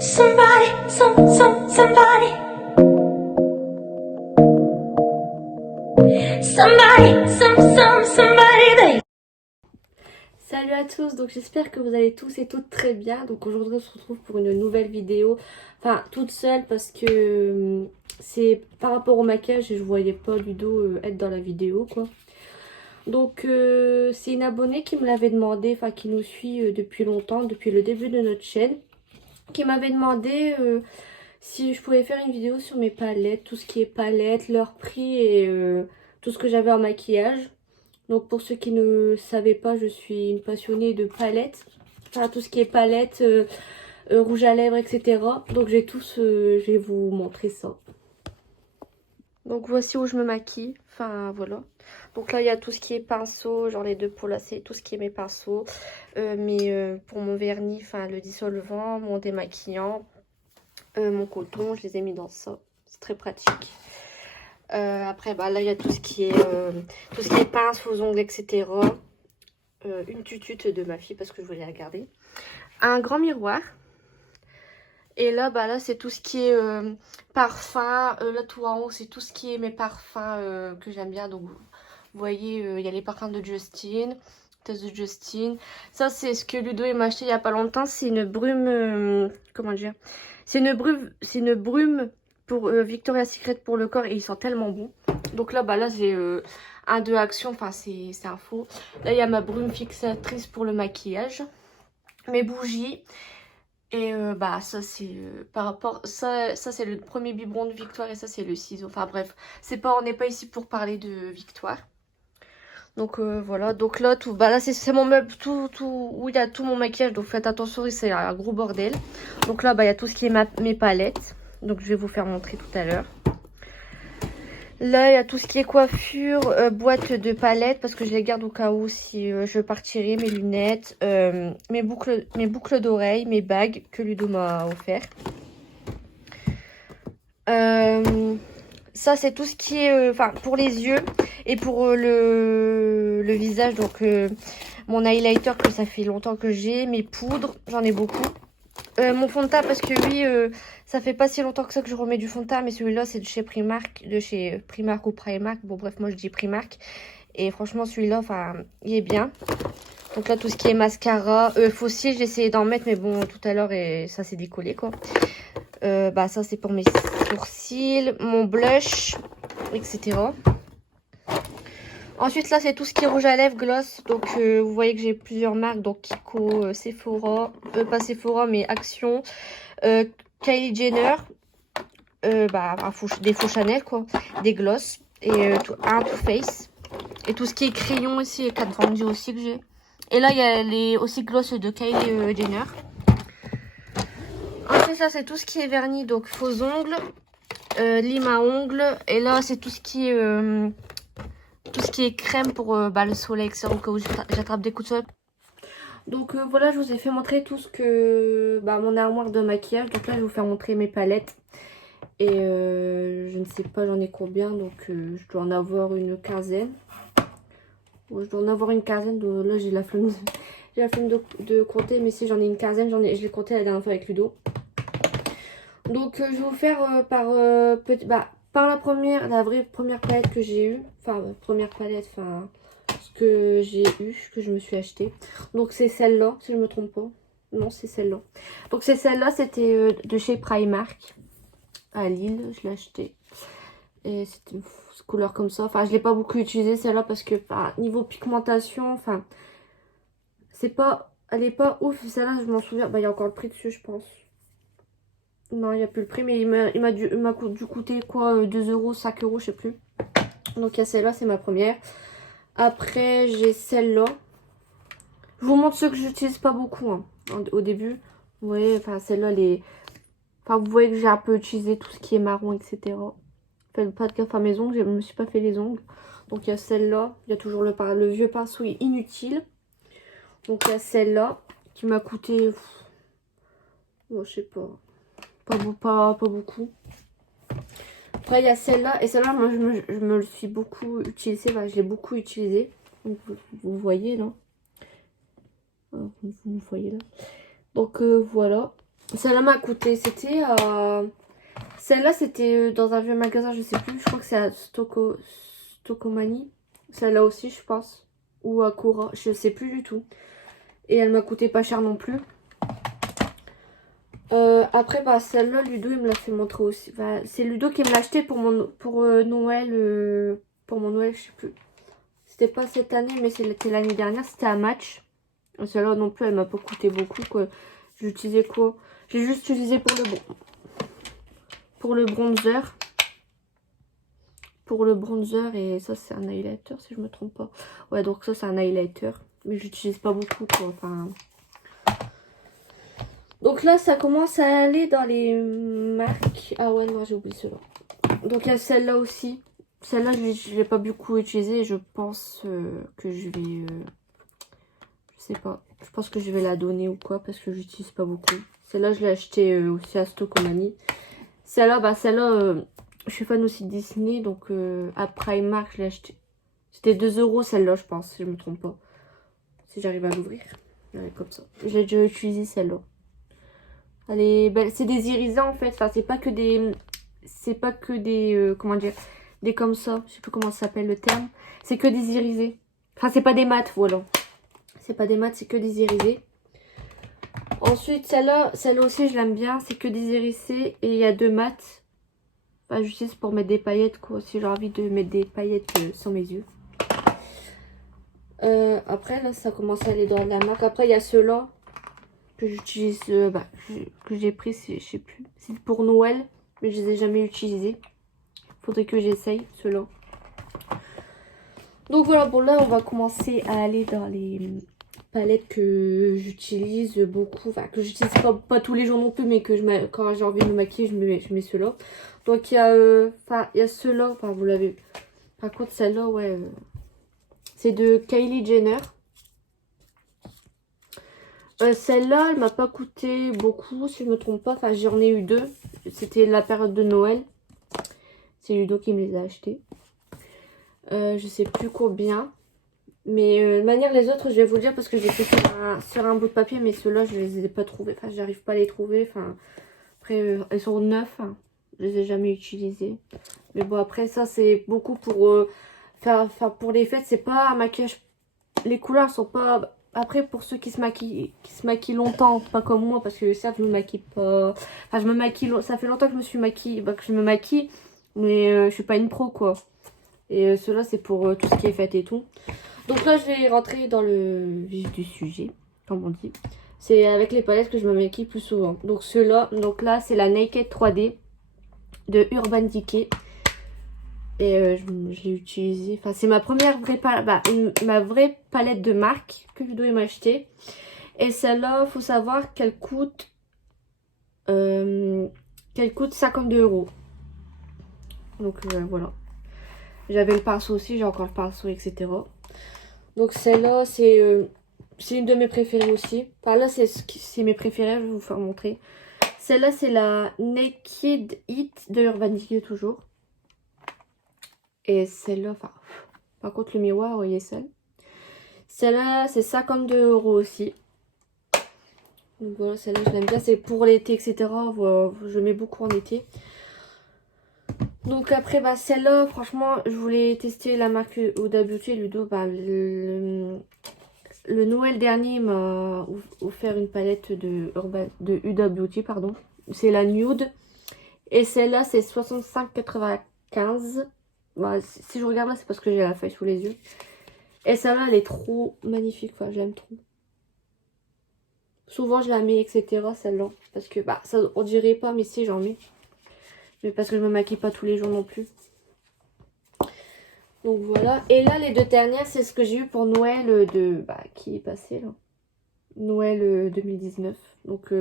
Somebody, somebody. Somebody, baby. Salut à tous, donc j'espère que vous allez tous et toutes très bien. Donc aujourd'hui on se retrouve pour une nouvelle vidéo, enfin toute seule parce que c'est par rapport au maquillage et je voyais pas Ludo être dans la vidéo quoi. Donc c'est une abonnée qui me l'avait demandé, enfin qui nous suit depuis longtemps, depuis le début de notre chaîne, qui m'avait demandé si je pouvais faire une vidéo sur mes palettes, tout ce qui est palettes, leur prix et tout ce que j'avais en maquillage. Donc pour ceux qui ne savaient pas, je suis une passionnée de palettes. Enfin tout ce qui est palettes, rouge à lèvres, etc. Donc je vais vous montrer ça. Donc voici où je me maquille. Enfin voilà. Donc là il y a tout ce qui est pinceau. J'en ai deux pour là, c'est tout ce qui est mes pinceaux. Pour mon vernis, enfin le dissolvant, mon démaquillant, mon coton, je les ai mis dans ça. C'est très pratique. Après bah là il y a tout ce qui est pince, faux ongles, etc. Une tutute de ma fille parce que je voulais la garder. Un grand miroir. Et là bah là c'est tout ce qui est parfum. Là tout en haut c'est tout ce qui est mes parfums que j'aime bien. Donc vous voyez il y a les parfums de Justin. Test de Justin. Ça c'est ce que Ludo m'a acheté il y a pas longtemps. C'est une brume. Comment dire? C'est une brume pour Victoria's Secret pour le corps et ils sont tellement bons. Donc là, bah là j'ai un de Action, enfin c'est un faux. Là il y a ma brume fixatrice pour le maquillage, mes bougies et bah ça c'est par rapport ça c'est le premier biberon de Victoire et ça c'est le ciseau. Enfin bref, on n'est pas ici pour parler de Victoire. Donc voilà, donc là tout bah là c'est mon meuble tout où il y a tout mon maquillage, donc faites attention, c'est un gros bordel. Donc là bah il y a tout ce qui est mes palettes. Donc je vais vous faire montrer tout à l'heure. Là, il y a tout ce qui est coiffure, boîte de palettes, parce que je les garde au cas où si je partirai, mes lunettes, mes boucles d'oreilles, mes bagues que Ludo m'a offert. Ça, c'est tout ce qui est, enfin, pour les yeux et pour le visage. Donc, mon highlighter que ça fait longtemps que j'ai, mes poudres, j'en ai beaucoup. Mon fond de teint parce que lui ça fait pas si longtemps que ça que je remets du fond de teint, mais celui-là c'est de chez Primark, ou Primark, bon bref moi je dis Primark et franchement celui-là enfin il est bien. Donc là tout ce qui est mascara, fossile j'ai essayé d'en mettre mais bon tout à l'heure et ça s'est décollé quoi. Bah ça c'est pour mes sourcils, mon blush, etc. Ensuite là c'est tout ce qui est rouge à lèvres, gloss. Donc vous voyez que j'ai plusieurs marques, donc Kiko, Sephora, pas Sephora mais Action, Kylie Jenner, des faux Chanel quoi, des gloss et un Too Faced. Et tout ce qui est crayon aussi, et Kat Von D aussi que j'ai. Et là il y a les aussi gloss de Kylie Jenner. Ensuite ça c'est tout ce qui est vernis, donc faux ongles, lime à ongles. Et là c'est tout ce qui est crème pour le soleil, etc. au cas où j'attrape des coups de soleil. Donc voilà, je vous ai fait montrer tout ce que mon armoire de maquillage. Donc là je vais vous faire montrer mes palettes. Et je ne sais pas j'en ai combien, donc je dois en avoir une quinzaine. Bon, je dois en avoir une quinzaine, donc là j'ai la flemme de compter, mais si j'en ai une quinzaine, je l'ai compté la dernière fois avec Ludo. Donc je vais vous faire par la vraie première palette que j'ai eue. Enfin première palette, enfin ce que j'ai eu, que je me suis acheté. Donc c'est celle-là, si je me trompe pas. Non, c'est celle-là. Donc c'est celle-là, c'était de chez Primark à Lille, je l'ai acheté. Et c'était une couleur comme ça. Enfin, je l'ai pas beaucoup utilisée celle-là parce que niveau pigmentation, enfin, elle est pas ouf. Celle-là, je m'en souviens. Bah, il y a encore le prix dessus, je pense. Non, il n'y a plus le prix, mais il m'a dû coûter quoi, 2 euros, 5 euros, je sais plus. Donc il y a celle-là, c'est ma première. Après, j'ai celle-là. Je vous montre ceux que j'utilise pas beaucoup hein, au début. Vous voyez, enfin celle-là, vous voyez que j'ai un peu utilisé tout ce qui est marron, etc. Faites pas de gaffe à mes ongles, je me suis pas fait les ongles. Donc il y a celle-là, il y a toujours le vieux pinceau inutile. Donc il y a celle-là qui m'a coûté, je sais pas beaucoup. Après il y a celle-là, et celle-là moi je me le suis beaucoup utilisé, je l'ai beaucoup utilisé. Donc, vous voyez là. Vous voyez là. Donc voilà. Celle-là m'a coûté, c'était celle-là c'était dans un vieux magasin, je sais plus, je crois que c'est à Stocomanie. Celle-là aussi je pense, ou à Cora, je sais plus du tout. Et elle m'a coûté pas cher non plus. Après bah celle-là Ludo il me l'a fait montrer aussi. Bah, c'est Ludo qui me l'a acheté pour mon Noël, pour mon Noël je sais plus. C'était pas cette année mais c'était l'année dernière, c'était à Match. Celle-là non plus elle m'a pas coûté beaucoup quoi. J'ai utilisé quoi? J'ai juste utilisé pour le bronzer. Pour le bronzer et ça c'est un highlighter si je me trompe pas. Ouais donc ça c'est un highlighter. Mais j'utilise pas beaucoup quoi. Enfin. Donc là ça commence à aller dans les marques. Ah ouais non j'ai oublié celle-là. Donc il y a celle-là aussi. Celle-là je l'ai pas beaucoup utilisée. Je pense que je vais. Je sais pas. Je pense que je vais la donner ou quoi parce que j'utilise pas beaucoup. Celle-là je l'ai achetée aussi à Stocomanie. Celle-là, bah celle-là, je suis fan aussi de Disney, donc à Primark, je l'ai acheté. C'était 2 € celle-là, je pense, si je me trompe pas. Si j'arrive à l'ouvrir. Ouais, comme ça. J'ai déjà utilisé celle-là. Elle est belle. C'est des irisants en fait. Enfin, c'est pas que des. C'est pas que des. Comment dire? Des comme ça. Je sais plus comment ça s'appelle le terme. C'est que des irisés. Enfin, c'est pas des mats, voilà. C'est pas des mats, c'est que des irisés. Ensuite, celle-là aussi, je l'aime bien. C'est que des irisés et il y a 2 mats. Enfin, j'utilise pour mettre des paillettes, quoi. Si j'ai envie de mettre des paillettes sur mes yeux. Après, là, ça commence à aller dans la marque. Après, il y a ceux-là que j'utilise, que j'ai pris, je sais plus. C'est pour Noël, mais je les ai jamais utilisés. Faudrait que j'essaye, ceux-là. Donc voilà, bon là, on va commencer à aller dans les palettes que j'utilise beaucoup. Enfin, que j'utilise pas tous les jours non plus, mais que quand j'ai envie de me maquiller, je mets ceux-là. Donc il y a, il y a ceux-là, enfin vous l'avez. Par contre, celle-là, ouais, c'est de Kylie Jenner. Celle-là, elle m'a pas coûté beaucoup, si je me trompe pas. Enfin, j'en ai eu 2. C'était la période de Noël. C'est Ludo qui me les a achetés. Je sais plus combien. Mais de manière, les autres, je vais vous le dire parce que j'ai fait sur un bout de papier. Mais ceux-là, je les ai pas trouvés. Enfin, j'arrive pas à les trouver. Enfin, après, elles sont neufs. Hein. Je les ai jamais utilisées. Mais bon, après, ça, c'est beaucoup pour pour les fêtes. C'est pas un maquillage. Les couleurs sont pas. Après, pour ceux qui se maquillent longtemps, pas comme moi, parce que certes, je me maquille pas. Enfin, je me maquille. Ça fait longtemps que je me suis maquillée, que je me maquille, mais je suis pas une pro, quoi. Et ceux-là, c'est pour tout ce qui est fête et tout. Donc là, je vais rentrer dans le vif du sujet, comme on dit. C'est avec les palettes que je me maquille plus souvent. Donc ceux-là, donc là, c'est la Naked 3D de Urban Decay. Et je l'ai utilisé. Enfin, c'est ma première vraie palette, ma vraie palette de marque que je dois m'acheter. Et celle-là, faut savoir qu'elle coûte 52 €. Donc voilà. J'avais le pinceau aussi, j'ai encore le pinceau, etc. Donc celle-là, c'est une de mes préférées aussi. Enfin là, c'est mes préférées, je vais vous faire montrer. Celle-là, c'est la Naked Heat de Urban Decay toujours. Et celle-là, enfin, par contre le miroir, vous voyez celle. Celle-là, c'est 52 € aussi. Donc voilà, celle-là, je l'aime bien. C'est pour l'été, etc. Voilà, je mets beaucoup en été. Donc après, bah, celle-là, franchement, je voulais tester la marque Huda Beauty. Ludo, bah, le Noël dernier m'a offert une palette de Huda Beauty, pardon. C'est la Nude. Et celle-là, c'est 65,95 €. Bah, si je regarde là, c'est parce que j'ai la feuille sous les yeux. Et celle-là, elle est trop magnifique. Enfin, je l'aime trop. Souvent, je la mets, etc. Celle-là. Parce que, bah, ça, on dirait pas, mais si, j'en mets. Mais parce que je me maquille pas tous les jours non plus. Donc voilà. Et là, les 2 dernières, c'est ce que j'ai eu pour Noël qui est passé là. Noël 2019. Donc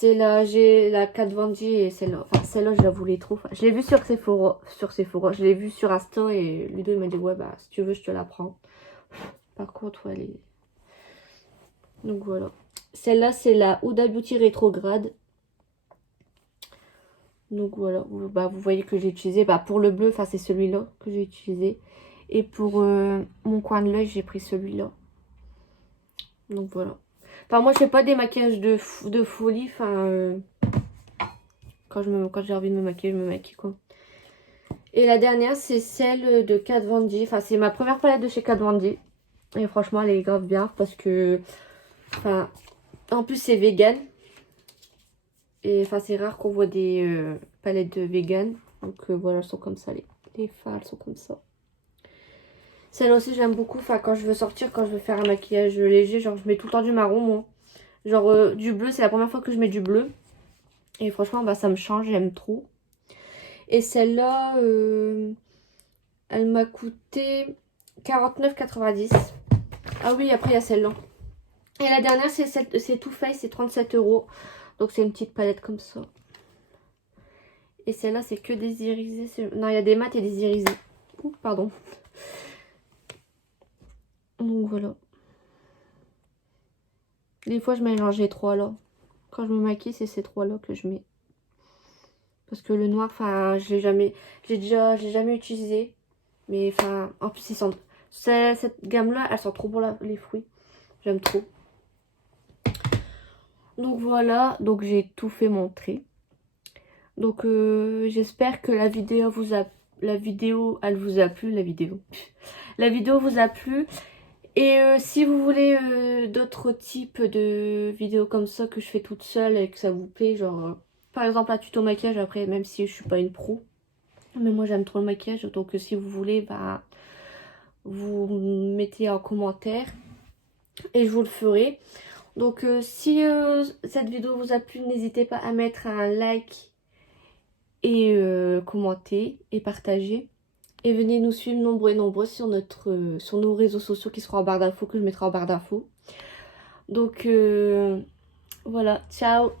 j'ai la Kat Von D et celle-là. Enfin, celle-là, je la voulais trop. Enfin, je l'ai vue sur Sephora. Je l'ai vue sur Insta et Ludo il m'a dit ouais bah si tu veux je te la prends. Par contre, elle est. Donc voilà. Celle-là, c'est la Huda Beauty Rétrograde. Donc voilà, bah, vous voyez que j'ai utilisé, bah, pour le bleu, enfin c'est celui-là que j'ai utilisé. Et pour mon coin de l'œil, j'ai pris celui-là. Donc voilà. De toute Enfin, moi, je fais pas des maquillages de folie. Enfin, quand j'ai envie de me maquiller, je me maquille, quoi. Et la dernière, c'est celle de Kat Von D. Enfin, c'est ma première palette de chez Kat Von D. Et franchement, elle est grave bien parce que... Enfin, en plus, c'est vegan. Et enfin, c'est rare qu'on voit des palettes de vegan. Donc voilà, elles sont comme ça. Les fards, elles sont comme ça. Celle aussi, j'aime beaucoup. Enfin, quand je veux sortir, quand je veux faire un maquillage léger, genre, je mets tout le temps du marron, moi. Genre, du bleu, c'est la première fois que je mets du bleu. Et franchement, bah, ça me change, j'aime trop. Et celle-là, elle m'a coûté 49,90. Ah oui, après, il y a celle-là. Et la dernière, c'est Too Faced, c'est 37 €. Donc, c'est une petite palette comme ça. Et celle-là, c'est que des irisés. Non, il y a des mats et des irisés. Ouh, pardon. Donc, voilà. Des fois, je mélange les trois là. Quand je me maquille, c'est ces trois là que je mets. Parce que le noir, enfin, je l'ai jamais utilisé. Mais enfin, en plus, cette gamme-là, elle sent trop bon les fruits. J'aime trop. Donc voilà, donc j'ai tout fait montrer. Donc j'espère que la vidéo elle vous a plu, la vidéo. La vidéo vous a plu. Et si vous voulez d'autres types de vidéos comme ça que je fais toute seule et que ça vous plaît, genre par exemple un tuto maquillage, après même si je suis pas une pro, mais moi j'aime trop le maquillage, donc si vous voulez, bah vous mettez en commentaire et je vous le ferai. Donc si cette vidéo vous a plu, n'hésitez pas à mettre un like et commenter et partager. Et venez nous suivre nombreux et nombreux sur nos réseaux sociaux qui seront en barre d'infos, que je mettrai en barre d'infos. Donc voilà, ciao!